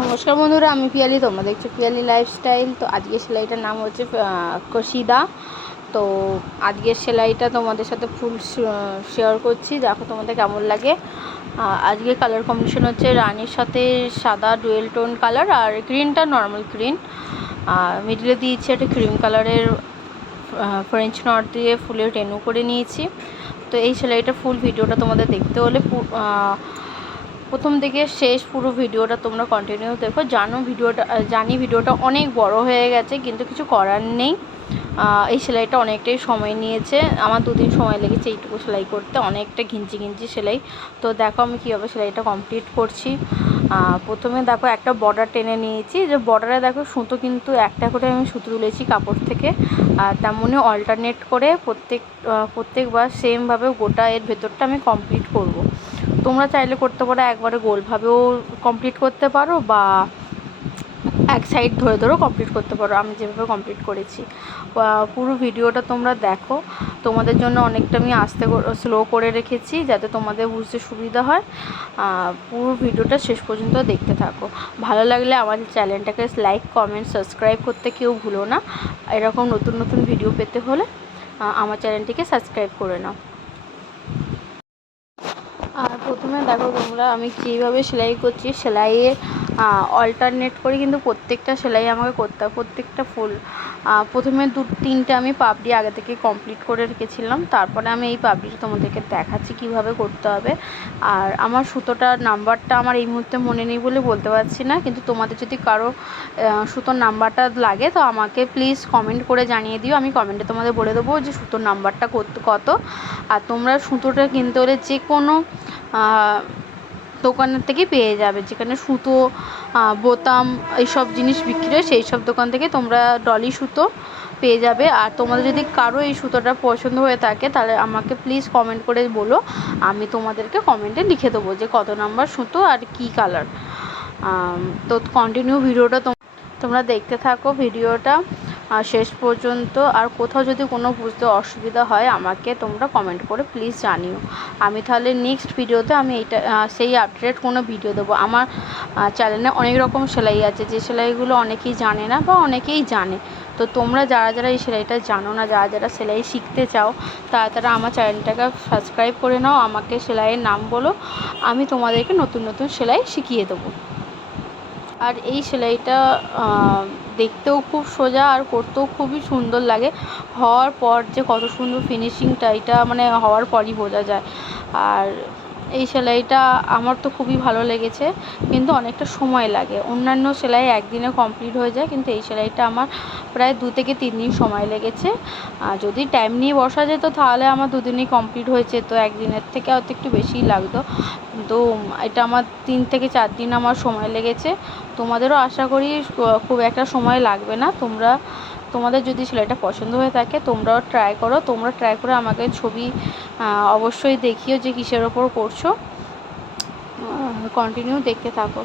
নমস্কার বন্ধুরা, আমি পিয়ালি। তোমরা দেখছো পিয়ালি লাইফস্টাইল। তো আজকের সেলাইটার নাম হচ্ছে কশিদা। তো আজকের সেলাইটা তোমাদের সাথে ফুল শেয়ার করছি, দেখো তোমাদের কেমন লাগে। আজকে কালার কম্বিনেশন হচ্ছে রানির সাথে সাদা ডুয়েল টোন কালার, আর গ্রিনটা নর্মাল গ্রিন। মিডলে দিয়েছি একটা ক্রিম কালারের ফ্রেঞ্চ নট দিয়ে ফুলের রেনু করে নিয়েছি। তো এই সেলাইটা ফুল ভিডিওটা তোমাদের দেখতে হলে প্রথম থেকে শেষ পুরো ভিডিওটা তোমরা কন্টিনিউ দেখো। জানি ভিডিওটা অনেক বড় হয়ে গেছে, কিন্তু কিছু করার নেই। এই সেলাইটা অনেকটাই সময় নিয়েছে, আমার 2 দিন সময় লেগেছে এইটুকু সেলাই করতে, অনেকটা ঘিঞ্চি সেলাই। তো দেখো আমি কীভাবে সেলাইটা কমপ্লিট করছি। প্রথমে দেখো একটা বর্ডার টেনে নিয়েছি, যে বর্ডারে দেখো সুতো কিন্তু একটা করে আমি সুতো তুলেছি কাপড় থেকে। তেমনই অল্টারনেট করে প্রত্যেকবার সেমভাবে গোটা এর ভেতরটা আমি কমপ্লিট করব। তোমরা চাইলে করতে পারো একবারে গোলভাবেও কমপ্লিট করতে পারো, বা এক সাইড ধরেও কমপ্লিট করতে পারো। আমি যেভাবে কমপ্লিট করেছি, পুরো ভিডিওটা তোমরা দেখো। তোমাদের জন্য অনেকটা আমি স্লো করে রেখেছি, যাতে তোমাদের বুঝতে সুবিধা হয়। পুরো ভিডিওটা শেষ পর্যন্ত দেখতে থাকো। ভালো লাগলে আমার চ্যানেলটাকে লাইক, কমেন্ট, সাবস্ক্রাইব করতে কেউ ভুলো না। এরকম নতুন নতুন ভিডিও পেতে হলে আমার চ্যানেলটিকে সাবস্ক্রাইব করে নাও। আর প্রথমে দেখো তোমরা আমি কীভাবে সেলাই করছি। সেলাইয়ে অল্টারনেট করে কিন্তু প্রত্যেকটা সেলাই আমাকে করতে হবে, প্রত্যেকটা ফুল। প্রথমে 2-3টে আমি পাপড়ি আগে থেকে কমপ্লিট করে রেখেছিলাম, তারপরে আমি এই পাপড়িটা তোমাদেরকে দেখাচ্ছি কিভাবে করতে হবে। আর আমার সুতোটার নাম্বারটা আমার এই মুহূর্তে মনে নেই বলে বলতে পারছি না, কিন্তু তোমাদের যদি কারো সুতোর নাম্বারটা লাগে তো আমাকে প্লিজ কমেন্ট করে জানিয়ে দিও। আমি কমেন্টে তোমাদের বলে দেবো যে সুতোর নাম্বারটা কত। আর তোমরা সুতোটা কিনতে হলে যে কোনো দোকানের থেকে পেয়ে যাবে, যেখানে সুতো, বোতাম এইসব জিনিস বিক্রি হয়, সেই সব দোকান থেকে তোমরা ডলি সুতো পেয়ে যাবে। আর তোমাদের যদি কারো এই সুতোটা পছন্দ হয়ে থাকে তাহলে আমাকে প্লিজ কমেন্ট করে বলো, আমি তোমাদেরকে কমেন্টে লিখে দেবো যে কত নাম্বার সুতো আর কি কালার। তো কন্টিনিউ ভিডিওটা তোমরা দেখতে থাকো ভিডিওটা শেষ পর্যন্ত। আর কোথাও যদি কোনো বুঝতে অসুবিধা হয় আমাকে তোমরা কমেন্ট করে প্লিজ জানিও। আমি তাহলে নেক্সট ভিডিওতে আমি সেই আপডেট কোনো ভিডিও দেবো। আমার চ্যানেলে অনেক রকম সেলাই আছে, যে সেলাইগুলো অনেকেই জানে না বা অনেকেই জানে। তো তোমরা যারা এই সেলাইটা জানো না, যারা সেলাই শিখতে চাও, তারা আমার চ্যানেলটাকে সাবস্ক্রাইব করে নাও। আমাকে সেলাইয়ের নাম বলো, আমি তোমাদেরকে নতুন নতুন সেলাই শিখিয়ে দেবো। আর এই সেলাইটা দেখতেও খুব সোজা, আর করতেও খুবই সুন্দর লাগে। হওয়ার পর যে কত সুন্দর ফিনিশিংটা, এটা মানে হওয়ার পরই বোঝা যায়। আর এই সেলাইটা আমার তো খুবই ভালো লেগেছে, কিন্তু অনেকটা সময় লাগে। অন্যান্য সেলাই একদিনে কমপ্লিট হয়ে যায়, কিন্তু এই সেলাইটা আমার প্রায় 2 থেকে 3 দিন সময় লেগেছে। যদি টাইম নিয়ে বসা যেত তাহলে আমার 2 দিনেই কমপ্লিট হয়েছে, তো একদিনের থেকে হয়তো একটু বেশিই লাগতো। কিন্তু এটা আমার 3 থেকে 4 দিন আমার সময় লেগেছে। তোমাদেরও আশা করি খুব একটা সময় লাগবে না। তোমাদের যদি সেলাইটা পছন্দ হয়ে থাকে তোমরাও ট্রাই করো। তোমরা ট্রাই করে আমাকে ছবি অবশ্যই দেখিও যে কিসের ওপর করছো। কন্টিনিউ দেখতে থাকো।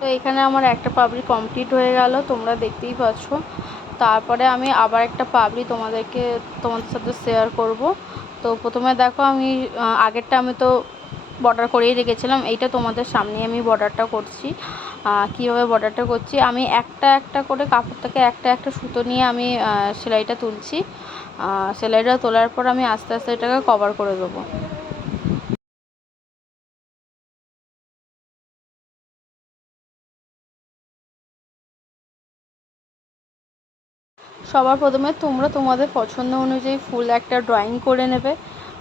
তো এখানে আমার একটা পাপড়ি কমপ্লিট হয়ে গেল, তোমরা দেখতেই পাচ্ছ। তারপরে আমি আবার একটা পাপড়ি তোমাদের সাথে শেয়ার করব। তো প্রথমে দেখো আমি আগেরটা আমি তো বর্ডার করেই রেখেছিলাম, এইটা তোমাদের সামনে আমি বর্ডারটা করছি। কীভাবে বর্ডারটা করছি, আমি একটা একটা করে কাপড় থেকে একটা একটা সুতো নিয়ে আমি সেলাইটা তুলছি। সেলাইটা তোলার পর আমি আস্তে আস্তে এটাকে কভার করে দেবো। সবার প্রথমে তোমরা তোমাদের পছন্দ অনুযায়ী ফুল একটা ড্রয়িং করে নেবে।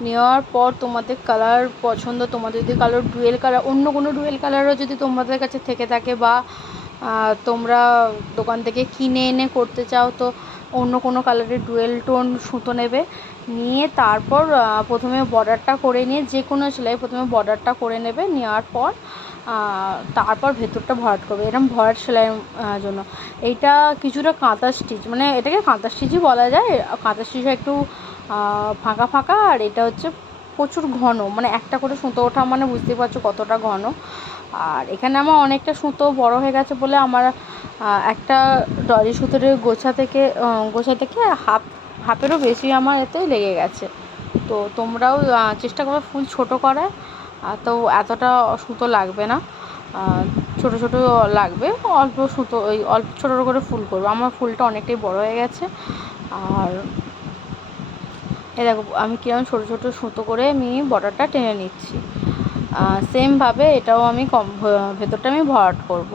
নেওয়ার পর তোমাদের কালার পছন্দ, তোমাদের যদি কালার ডুয়েল কালার, অন্য কোনো ডুয়েল কালারও যদি তোমাদের কাছে থেকে থাকে বা তোমরা দোকান থেকে কিনে এনে করতে চাও, তো অন্য কোনো কালারের ডুয়েল টোন সুতো নেবে। নিয়ে তারপর প্রথমে বর্ডারটা করে নিয়ে, যে কোনো সেলাই প্রথমে বর্ডারটা করে নেবে। নেওয়ার পর তারপর ভেতরটা ভরাট করবে, এরকম ভরাট সেলাইয়ের জন্য। এইটা কিছুটা কাঁথা স্টিচ, মানে এটাকে কাঁথা স্টিচই বলা যায়। কাঁথা স্টিচে একটু ফাঁকা ফাঁকা, আর এটা হচ্ছে প্রচুর ঘন, মানে একটা করে সুতো ওঠা মানে বুঝতেই পারছো কতটা ঘন। আর এখানে আমার অনেকটা সুতো বড় হয়ে গেছে বলে আমার একটা ডলি সুতোর গোছা থেকে হাফেরও বেশি আমার এতে লেগে গেছে। তো তোমরাও চেষ্টা করো ফুল ছোট করার, তো এতটা সুতো লাগবে না, ছোট ছোট লাগবে, অল্প সুতো, ওই অল্প ছোটো করে ফুল করবো। আমার ফুলটা অনেকটাই বড় হয়ে গেছে। আর এ দেখো আমি কীরকম ছোটো ছোটো সুতো করে আমি বর্ডারটা টেনে নিচ্ছি। সেমভাবে এটাও আমি ভেতরটা আমি ভরাট করব।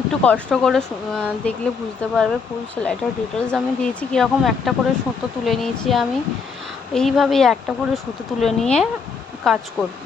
একটু কষ্ট করে দেখলে বুঝতে পারবে ফুল সেলাইটার ডিটেলস আমি দিয়েছি কীরকম একটা করে সুতো তুলে নিয়েছি আমি। এইভাবেই একটা করে সুতো তুলে নিয়ে কাজ করবে।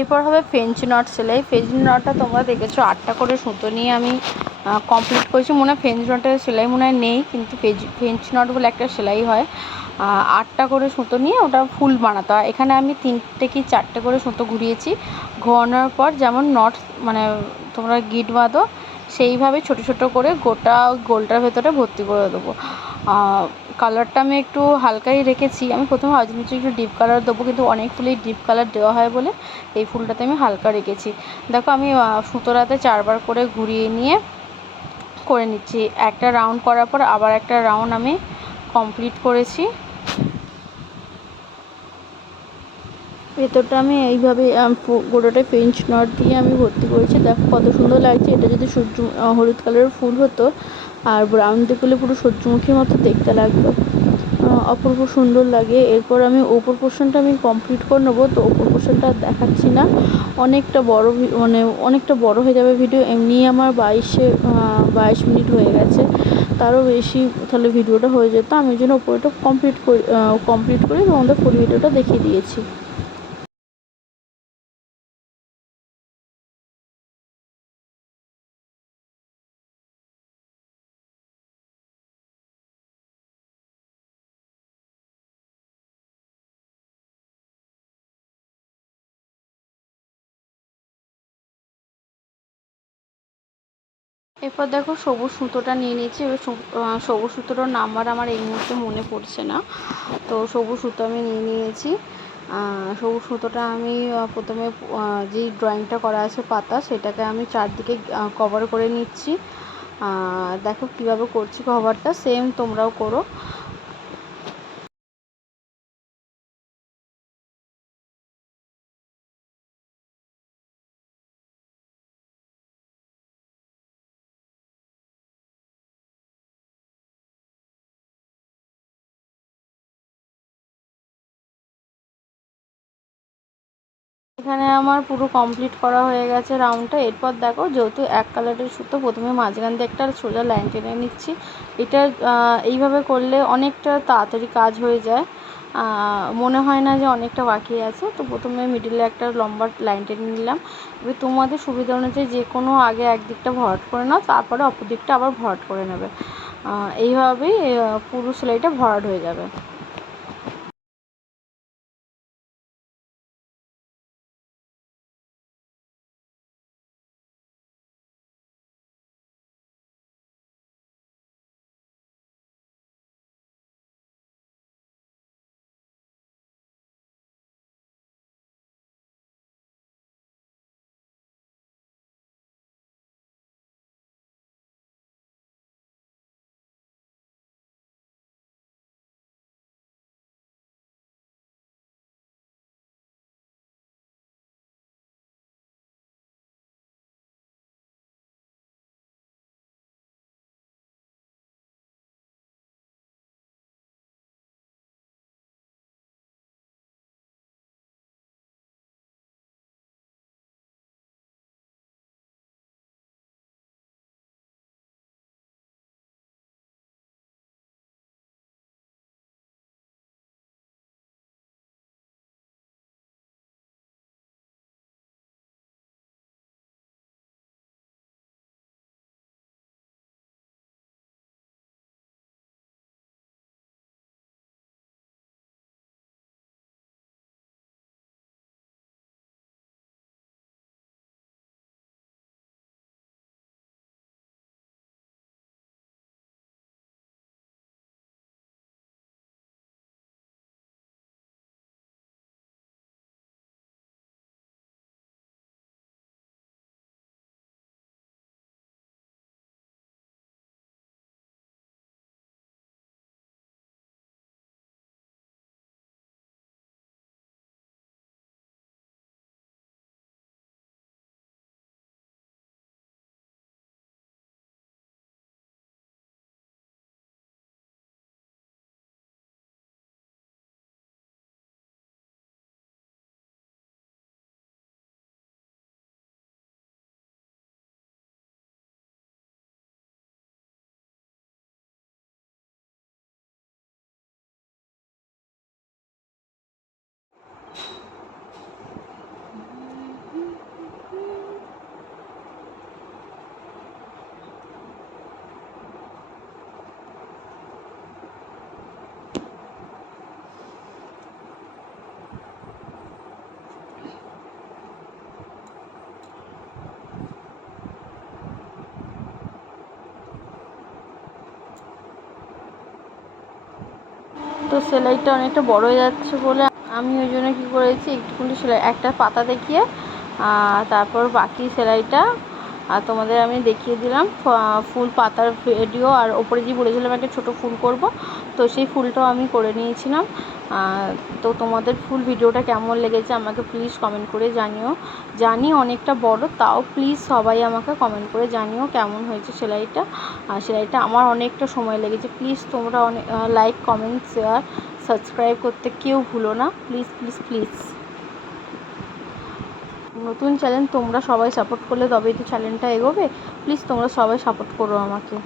এরপর হবে ফ্রেঞ্চ নট সেলাই। ফ্রেঞ্চ নটটা তোমরা দেখেছো 8টা করে সুতো নিয়ে আমি কমপ্লিট করেছি। মনে হয় ফ্রেঞ্চ নটের সেলাই মনে হয় নেই, কিন্তু ফ্রেঞ্চ নট বলে একটা সেলাই হয়, 8টা করে সুতো নিয়ে ওটা ফুল বানাতে হয়। এখানে আমি 3টে কি 4টে করে সুতো ঘুরিয়েছি। ঘোরানোর পর যেমন নট মানে তোমরা গিট বাঁধো সেইভাবে ছোট ছোট করে গোটা গোলটার ভেতরে ভর্তি করে দেবো। কালারটা আমি একটু হালকাই রেখেছি। আমি প্রথমে ভাবছিলাম একটু ডিপ কালার দেবো, কিন্তু অনেক ফুলেই ডিপ কালার দেওয়া হয় বলে এই ফুলটাতে আমি হালকা রেখেছি। দেখো আমি সুতোটাতে 4বার করে ঘুরিয়ে নিয়ে করে নিচ্ছি। একটা রাউন্ড করার পর আবার একটা রাউন্ড আমি কমপ্লিট করেছি। ভেতরটা আমি এইভাবে গোটাটায় ফ্রেঞ্চ নট দিয়ে আমি ভর্তি করেছি। দেখো কত সুন্দর লাগছে। এটা যদি হলুদ কালারের ফুল হতো আর ব্রাউন দিয়ে করলে পুরো সূর্যমুখীর মতো দেখতে লাগতো। অপূর্ব সুন্দর লাগে। এরপর আমি ওপর পোর্শনটা আমি কমপ্লিট করে নেবো। তো ওপর পোর্শনটা আর দেখাচ্ছি না, অনেকটা বড় মানে অনেকটা বড় হয়ে যাবে ভিডিও। এমনিই আমার 22 মিনিট হয়ে গেছে, তারও বেশি তাহলে ভিডিওটা হয়ে যেত। আমি ওই জন্য ওপরটা কমপ্লিট করি তোমাদের ফুল ভিডিওটা দেখিয়ে দিয়েছি। এরপর দেখো সবুজ সুতোটা নিয়ে নিয়েছি। এবার সবুজ সুতোটার নাম্বার আমার এই মুহূর্তে মনে পড়ছে না। তো সবুজ সুতো আমি নিয়ে নিয়েছি। সবুজ সুতোটা আমি প্রথমে যেই ড্রয়িংটা করা আছে পাতা, সেটাকে আমি চারদিকে কভার করে নিচ্ছি। দেখো কীভাবে করছি কভারটা, সেম তোমরাও করো। এখানে আমার পুরো কমপ্লিট করা হয়ে গেছে রাউন্ডটা। এরপর দেখো, যেহেতু এক কালারের সুতো, প্রথমে মাঝখান দিয়ে একটা সোজা লাইন টেনে নিচ্ছি। এটা এইভাবে করলে অনেকটা তাড়াতাড়ি কাজ হয়ে যায়, মনে হয় না যে অনেকটা বাকি আছে। তো প্রথমে মিডিলে একটা লম্বা লাইন টেনে নিলাম। এবার তোমাদের সুবিধা অনুযায়ী যে কোনো আগে একদিকটা ভরাট করে নাও, তারপরে অপর দিকটা আবার ভরাট করে নেবে। এইভাবেই পুরো সেলাইটা ভরাট হয়ে যাবে। তো সেলাইটা অনেকটা বড় হয়ে যাচ্ছে বলে আমি ওই জন্য কী করেছি, একটুখানি সেলাই একটা পাতা দেখিয়ে তারপর বাকি সেলাইটা তোমাদের আমি দেখিয়ে দিলাম। ফুল পাতার ভিডিও, আর ওপরে যে বলেছিলাম একটা ছোটো ফুল করব, তো সেই ফুলটাও আমি করে নিয়েছিলাম। তো তোমাদের ফুল ভিডিওটা কেমন লেগেছে আমাকে প্লিজ কমেন্ট করে জানিও। জানি অনেকটা বড়, তাও প্লিজ সবাই আমাকে কমেন্ট করে জানিও কেমন হয়েছে সেলাইটা। আর সেলাইটা আমার অনেকটা সময় লেগেছে। প্লিজ তোমরা অনেক লাইক, কমেন্ট, শেয়ার, সাবস্ক্রাইব করতে কেউ ভুলো না, প্লিজ প্লিজ প্লিজ। নতুন চ্যানেল, তোমরা সবাই সাপোর্ট করলে তবেই তো চ্যানেলটা এগোবে। প্লিজ তোমরা সবাই সাপোর্ট করো আমাকে।